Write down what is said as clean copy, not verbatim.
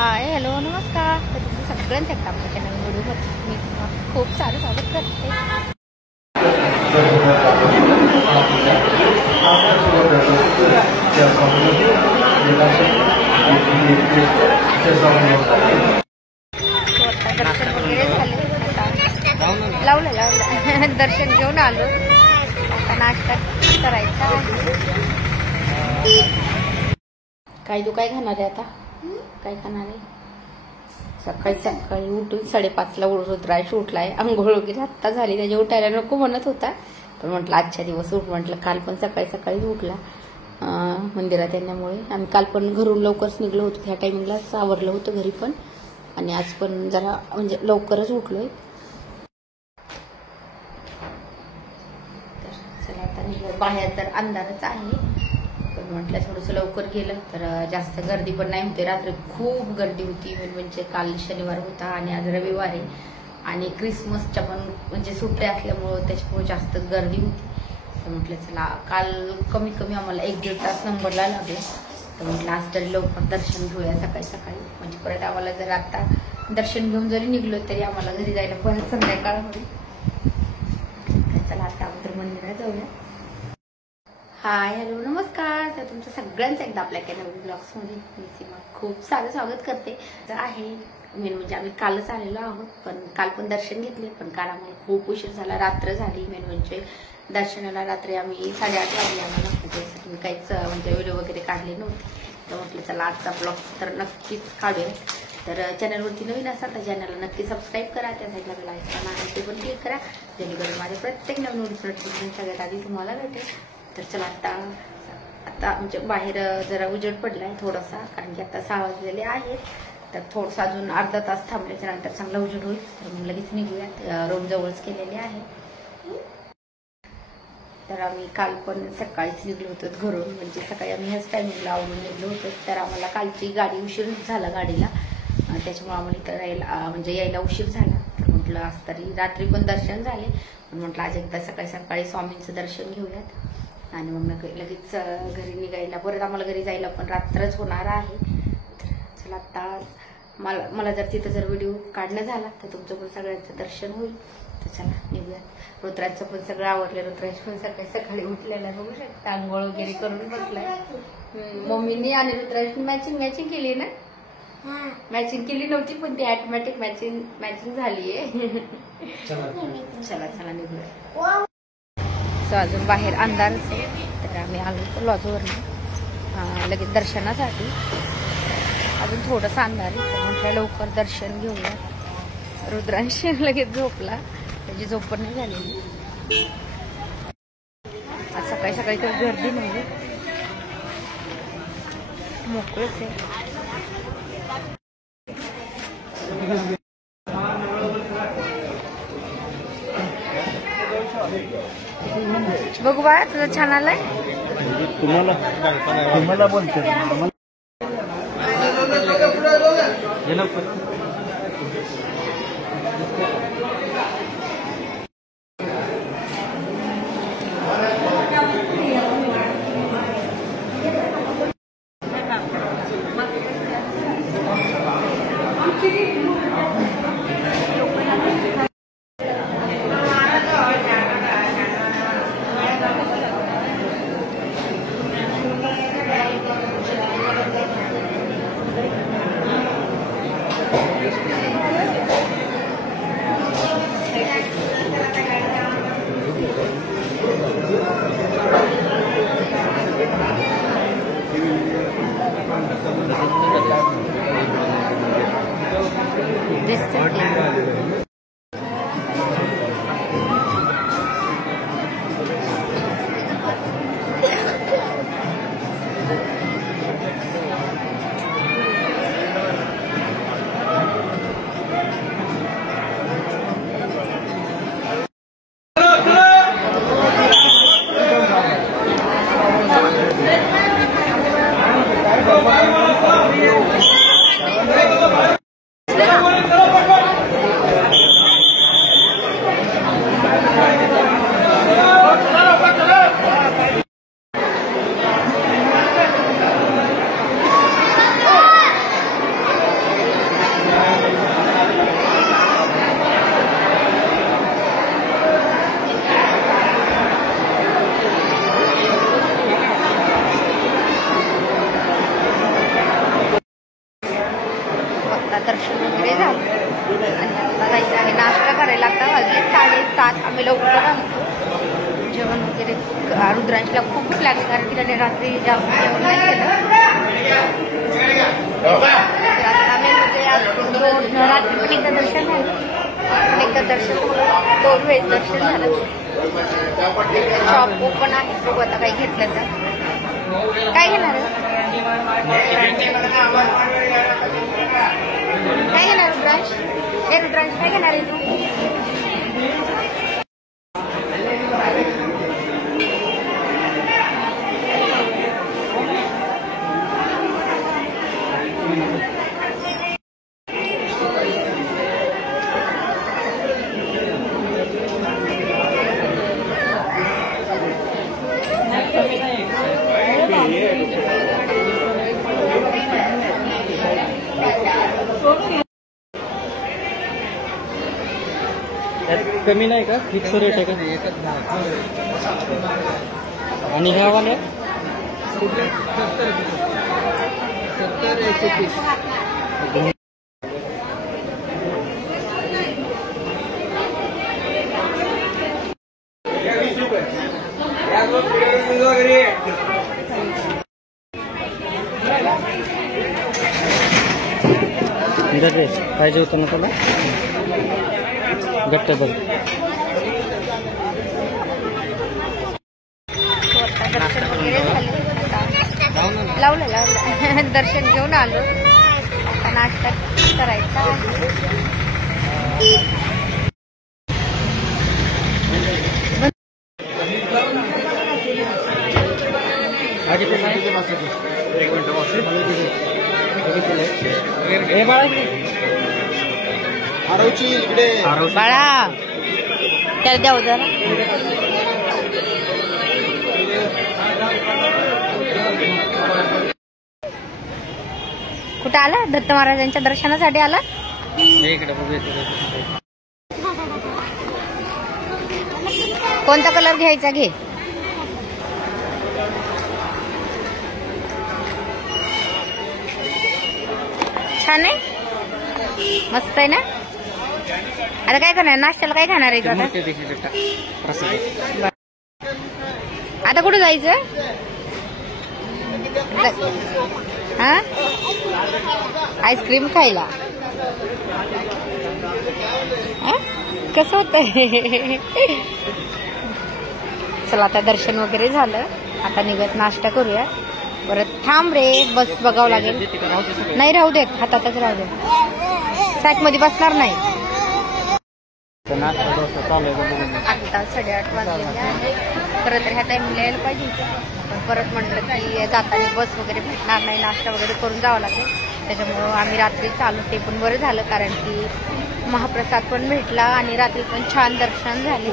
Hi hello नमस्कार. तर तुमचं सगळ्यांचं एकदा आपल्या चॅनल व्हिडिओमध्ये मी तुम्हाला खूप सारं स्वागत करते. दर्शन वगैरे झाले, आता लावलं दर्शन घेऊन आलो. आता नाश्ता करायचा आहे. काय तू काय खाणार आहे आता? काय खाणार आहे? सकाळी सकाळी उठून 5:30ला रुद्रांश उठलाय. आंघोळ वगैरे आत्ता झाली. त्याच्या उठायला नको म्हणत होता, पण म्हटलं आजच्या दिवस उठ म्हटलं. काल पण सकाळी सकाळीच उठला मंदिरात येण्यामुळे. आम्ही काल पण घरून लवकरच निघलो होतो. ह्या टायमिंगलाच आवरलं होतं घरी पण, आणि आज पण जरा म्हणजे लवकरच उठलोय. तर चला आता निघलो. बाहेर तर अंधारच आहे, पण म्हटलं थोडंसं लवकर गेलं तर जास्त गर्दी पण नाही होते. रात्री खूप गर्दी होती. म्हणजे काल शनिवार होता आणि आज रविवार आहे, आणि क्रिसमसच्या पण म्हणजे सुट्ट्या असल्यामुळं त्याच्यामुळे जास्त गर्दी होती. तर म्हटलं चला, काल कमीत कमी आम्हाला 1-1.5 तास नंबरला लागले. तर म्हटलं आज तरी लवकर दर्शन घेऊया सकाळी सकाळी. म्हणजे परत आम्हाला जर आता दर्शन घेऊन जरी निघलो तरी आम्हाला घरी जायला परत संध्याकाळ होईल. चला आता अगोदर मंदिरात जाऊया. हाय हॅलो नमस्कार. तर तुमचं सगळ्यांचं एकदा आपल्या नवीन ब्लॉग्समध्ये मी सीमा खूप सारं स्वागत करते. तर आहे मेन म्हणजे आम्ही कालच आलेलो आहोत, पण काल पण दर्शन घेतले, पण काल आम्हाला खूप उशीर झाला, रात्र झाली. मेन म्हणजे दर्शनाला रात्री आम्ही 8:30 वाजले आम्हाला. त्याच्यासाठी मी काहीच म्हणजे व्हिडिओ वगैरे काढले नव्हते. तर म्हटलं चला आजचा ब्लॉग तर नक्कीच काढूया. तर चॅनलवरती नवीन असाल तर चॅनलला नक्की सबस्क्राईब करा. त्या साईडला बेल आयकॉन आहे ते पण क्लिक करा, जेणेकरून माझे प्रत्येक नवीन नोटिफिकेशन सगळ्यात आधी तुम्हाला भेटेल. तर चला आता म्हणजे बाहेर जरा उजेड पडलाय थोडासा, कारण की आता 6 वाजलेले आहेत. तर थोडंसं अजून अर्धा तास थांबल्याच्या नंतर चांगला उजेड होईल. तर मग लगेच निघूयात. रोड जवळच केलेले आहे. तर आम्ही काल पण सकाळीच निघलो होतो घरून. म्हणजे सकाळी आम्ही ह्याच टायमिंगला आवडून निघलो होतो. तर आम्हाला कालची गाडी उशीर झाला गाडीला, त्याच्यामुळे आम्हाला इथं यायला उशीर झाला. तर म्हटलं आज तरी रात्री पण दर्शन झाले, पण म्हटलं आज एकदा सकाळी सकाळी स्वामींचं दर्शन घेऊयात आणि मग लगेच घरी निघायला. परत आम्हाला घरी जायला पण रात्रच होणार आहे. तर चला आता मला जर तिथं जर व्हिडिओ काढणं झाला तर तुमचं पण सगळ्यांचं दर्शन होईल. तर चला निघूयात. रुद्रांचं पण सगळं आवडलं. रुद्रांश पण सकाळी सकाळी उठलेला बघू शकता, आंघोळ वगैरे करून बसलाय. मम्मीनी आणि रुद्रांश मॅचिंग केली ना? मॅचिंग केली नव्हती, पण ती ऑटोमॅटिक मॅचिंग झालीये. चला चला निघूया. अजून बाहेर अंधारच आहे. तर आम्ही आलो होतो लॉजवरनं लगेच दर्शनासाठी. अजून थोडंसं अंधार आहे, तर म्हटलं लवकर दर्शन घेऊया. रुद्रांश लगेच झोपला, त्याची झोप पण नाही झालेली. आज सकाळी सकाळी तर गर्दी नाही, मोकळच आहे. बघू बा, तुझं छान आलाय. तुम्हाला बोलते रात्री जास्त जेवण नाही केलं. आम्ही म्हणजे रात्री पण एकदा दर्शन झालं, एकदा दर्शन झालं, 2 वेळेस दर्शन झालं. शॉप ओपन आहे, बघू आता काही घेतलं तर. काय घेणार आहे? काय घेणार रुद्रांश? हे रुद्रांश काय घेणार आहे तू? कमी नाही का? फिक्स रेट आहे का? आणि ह्या वाल्या 70-130. पाहिजे होतं ना तुला गट्ट बघ. दर्शन वगैरे झाले, लावलं दर्शन घेऊन आलो. आता नाश्ता करायचा आहे. बाळा त्याला द्या जरा. कुठं आला? दत्त महाराजांच्या दर्शनासाठी आला. कोणता कलर घ्यायचा? घे. छान आहे, मस्त आहे ना. आता काय करणार? नाश्त्याला काय खाणार आहे? आता कुठे जायचं? हा, आईस्क्रीम खायला. कसं होतंय? चला आता दर्शन वगैरे झालं, आता निघत नाश्ता करूया. परत थांब रे, बस बघावं लागेल. नाही राहू देत, हातातच राहू देत, सॅक मध्ये बसणार नाही. आता 8:30 वाजलेले आहे. परत ह्या टाइमला यायला पाहिजे, पण परत म्हटलं की जाताना बस वगैरे भेटणार नाही, नाश्ता वगैरे करून जावं लागेल. त्याच्यामुळं आम्ही रात्री चालू, ते पण बरं झालं, कारण की महाप्रसाद पण भेटला आणि रात्री पण छान दर्शन झाले.